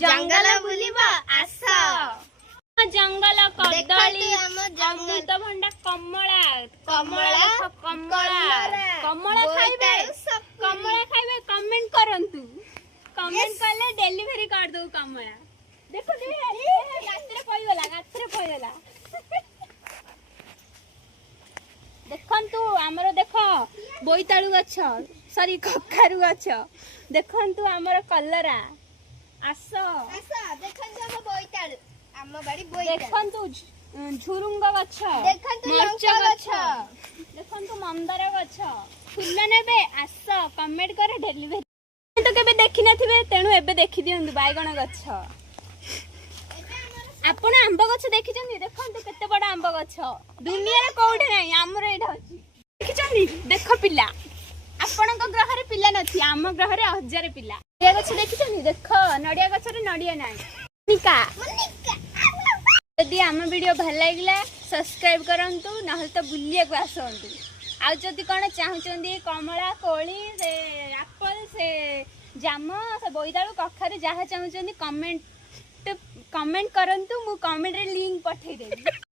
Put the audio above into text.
जंगल बुलिबा आस जंगल कदली अमृतभंडा कमला कमला कमला कमला खाइबे कमला खाइबे comment करंतु comment करले delivery कर दो कमला देखो गात्रे पइगला देखंतु हमर देखो बोईताळू गछ सॉरी कखारू गछ देखंतु हमर कलरा आस देखंतु हम बोईताळू हम बाड़ी बोईताळू देखंतु झुरुंग गछ देखंतु लंका गछ देखंतु मंदार गछ फुल नेबे आस कमेंट करे डिलीवरी तो केबे देखि नथिबे तेनु एबे देखि दियंतु बायगण गछ आपण आंब गछ देखिछन्ती देखंतु केते बड़ आंब गछ दुनिया रे कोउठे नाही हमर एठा अछि देखिछन्ती देखो पिला आपणक ग्रह रे पिला नथि आम ग्रह रे हजार पिला नडिया गछ देखिछन्ती देखो नडिया गछ रे नडिया नाही निका यदि आम वीडियो भल लागला सब्सक्राइब करंतु नहल तो बुलिया को आसंतु आ जदि कोन चाहुचन्ती कमला कोली से एप्पल से जाम से बोईताळू कखारे जहा चाहुचन्ती कमेंट करंतु मु कमेंट रे लिंक पठै देबी।